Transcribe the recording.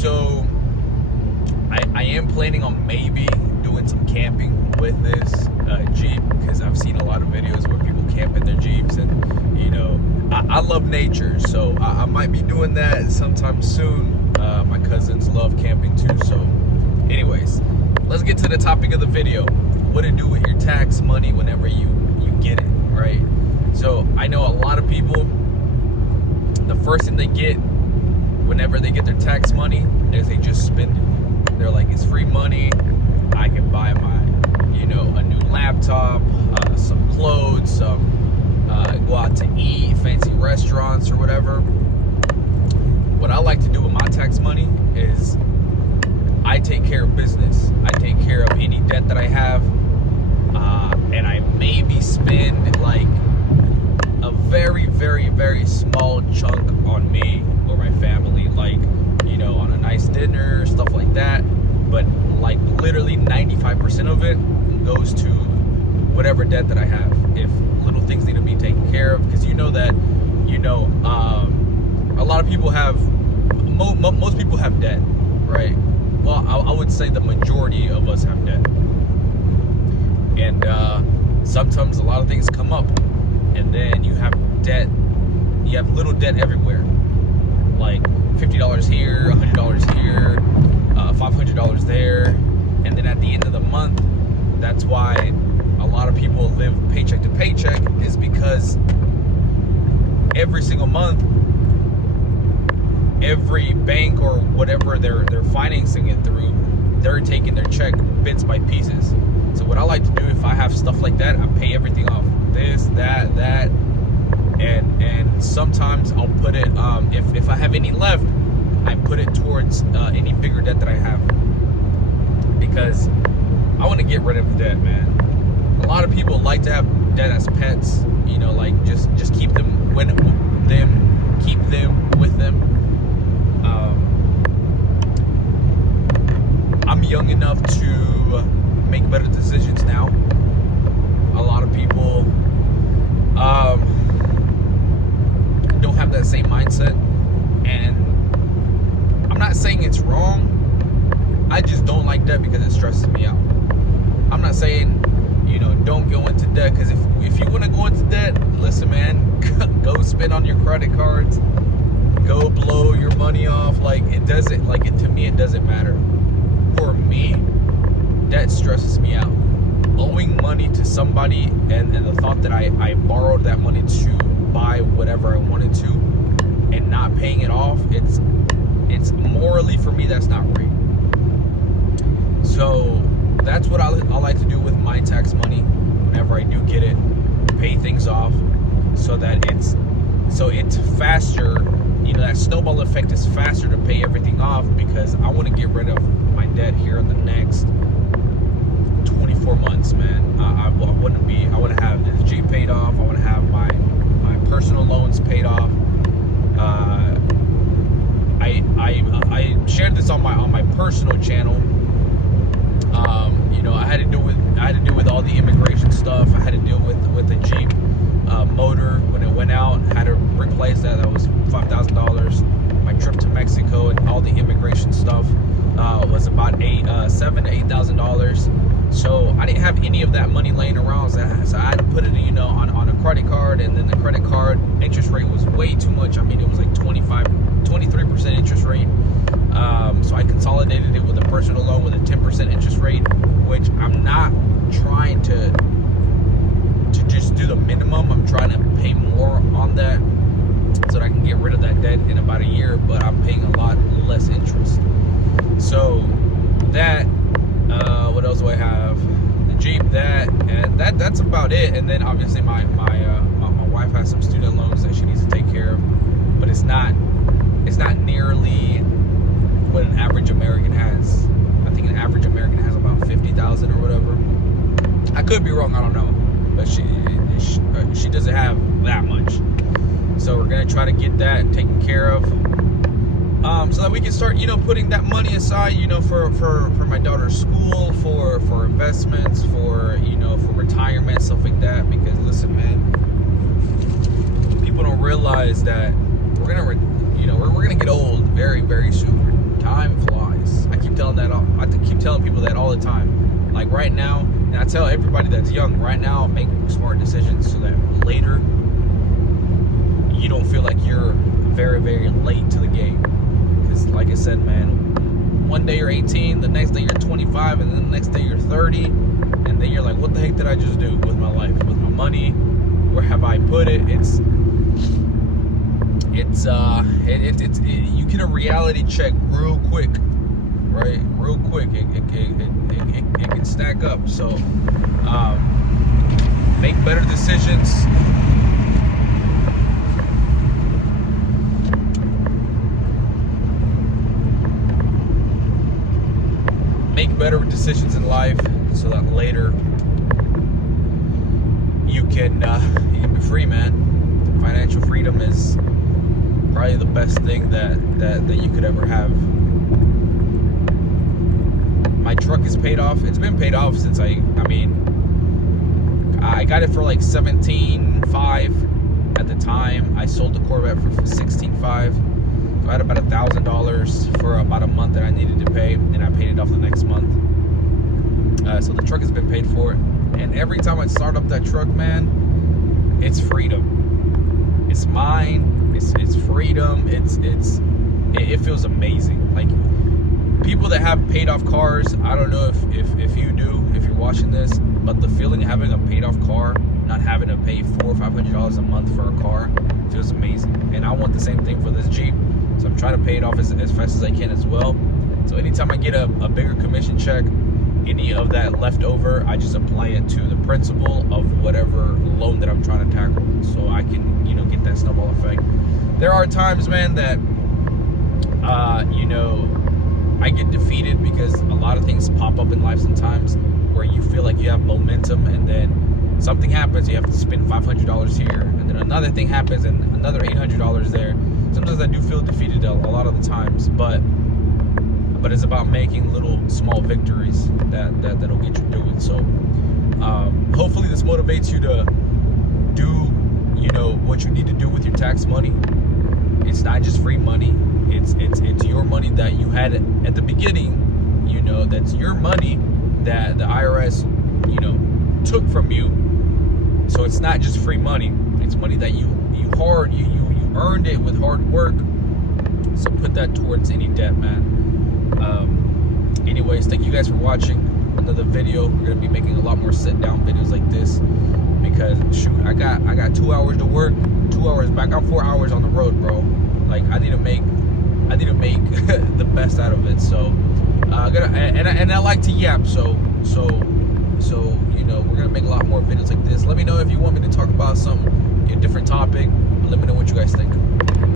So I am planning on maybe doing some camping with this Jeep, because I've seen a lot of videos where people camp in their Jeeps, and you know, I love nature, so I might be doing that sometime soon. My cousins love camping too. So anyways, let's get to the topic of the video: what to do with your tax money whenever you get it, right? So I know a lot of people, the first thing they get whenever they get their tax money is they just spend it. They're like, it's free money, I can buy my, you know, a new laptop, some clothes, go out to eat, fancy restaurants or whatever. What I like to do with my tax money is I take care of business. I take care of any debt that I have, and I maybe spend like a very, very, very small chunk on me or my family, like, you know, on a nice dinner, stuff like that. But like literally 95% of it goes to whatever debt that I have. If little things need to be taken care of, because you know that, you know, a lot of people have, most people have debt, right? Well, I would say the majority of us have debt. And sometimes a lot of things come up, and then you have debt, you have little debt everywhere. Like $50 here, $100 here, $500 there. And then at the end of the month, that's why a lot of people live paycheck to paycheck, is because every single month, every bank or whatever they're financing it through, they're taking their check bits by pieces. So what I like to do, if I have stuff like that, I pay everything off. This, that, and sometimes I'll put it, if I have any left, I put it towards any bigger debt that I have, because I want to get rid of debt, man. A lot of people like to have debt as pets, you know, like just keep them keep them with them. I'm young enough to make better decisions now. A lot of people don't have that same mindset, and I'm not saying it's wrong. I just don't like debt because it stresses me out. I'm not saying, you know, don't go into debt, because if you want to go into debt, listen, man, go spend on your credit cards, go blow your money off. Like, it doesn't, like, it, to me, it doesn't matter. For me, debt stresses me out. Owing money to somebody, and the thought that I borrowed that money to buy whatever I wanted to, and not paying it off, it's morally, for me, that's not right. So that's what I like to do with my tax money whenever I do get it: pay things off, so that it's faster. You know, that snowball effect is faster to pay everything off, because I want to get rid of my debt here in the next 24 months, man. I want to have this Jeep paid off. I want to have my personal loans paid off. I shared this on my personal channel. You know, I had to deal with all the immigration stuff. I had to deal with the Jeep motor when it went out. I had to replace that. That was $5,000. My trip to Mexico and all the immigration stuff was about $7,000 to $8,000. So I didn't have any of that money laying around. So I had to put it, you know, on a credit card, and then the credit card interest rate was way too much. I mean, it was like 23% interest rate. So I consolidated it with a personal loan with a 10% interest rate, which I'm not trying to just do the minimum. I'm trying to pay more on that so that I can get rid of that debt in about a year, but I'm paying a lot less interest. So that, what else do I have? The Jeep, that's about it. And then obviously my wife has some student loans that she needs to take care of, but it's not nearly what an average American has. I think an average American has about 50,000 or whatever. I could be wrong, I don't know, but she doesn't have that much. So we're gonna try to get that taken care of, so that we can start, you know, putting that money aside, you know, for my daughter's school, for investments, for, you know, for retirement, stuff like that. Because listen, man, people don't realize that we're gonna get old very, very soon. Time tell everybody that's young right now, make smart decisions so that later you don't feel like you're very, very late to the game. Because like I said, man, one day you're 18, the next day you're 25, and then the next day you're 30, and then you're like, what the heck did I just do with my life, with my money? Where have I put it? You get a reality check real quick, right? Real quick. It can stack up. So make better decisions. Make better decisions in life so that later you can be free, man. Financial freedom is probably the best thing that you could ever have. My truck is paid off. It's been paid off since I got it for like $17,500 at the time. I sold the Corvette for $16,500. So I had about $1,000 for about a month that I needed to pay, and I paid it off the next month. So the truck has been paid for, and every time I start up that truck, man, it's freedom. It's mine. It's freedom. It feels amazing. Like, people that have paid off cars, I don't know if you do, if you're watching this, but the feeling of having a paid off car, not having to pay $400 or $500 a month for a car, feels amazing. And I want the same thing for this Jeep, so I'm trying to pay it off as fast as I can as well. So anytime I get a bigger commission check, any of that left over, I just apply it to the principal of whatever loan that I'm trying to tackle, so I can, get that snowball effect. There are times, man, that I get defeated because a lot of things pop up in life sometimes where you feel like you have momentum, and then something happens, you have to spend $500 here, and then another thing happens and another $800 there. Sometimes I do feel defeated a lot of the times, but it's about making little small victories that'll get you through it. So hopefully this motivates you to do what you need to do with your tax money. It's not just free money. It's your money that you had at the beginning. That's your money that the IRS took from you. So it's not just free money. It's money that you earned it with hard work. So put that towards any debt, man. Anyways, thank you guys for watching another video. We're gonna be making a lot more sit down videos like this, because shoot, I got 2 hours to work, 2 hours back. I'm 4 hours on the road, bro. Like, I need to make the best out of it. So I like to yap, so we're gonna make a lot more videos like this. Let me know if you want me to talk about some different topic. Let me know what you guys think.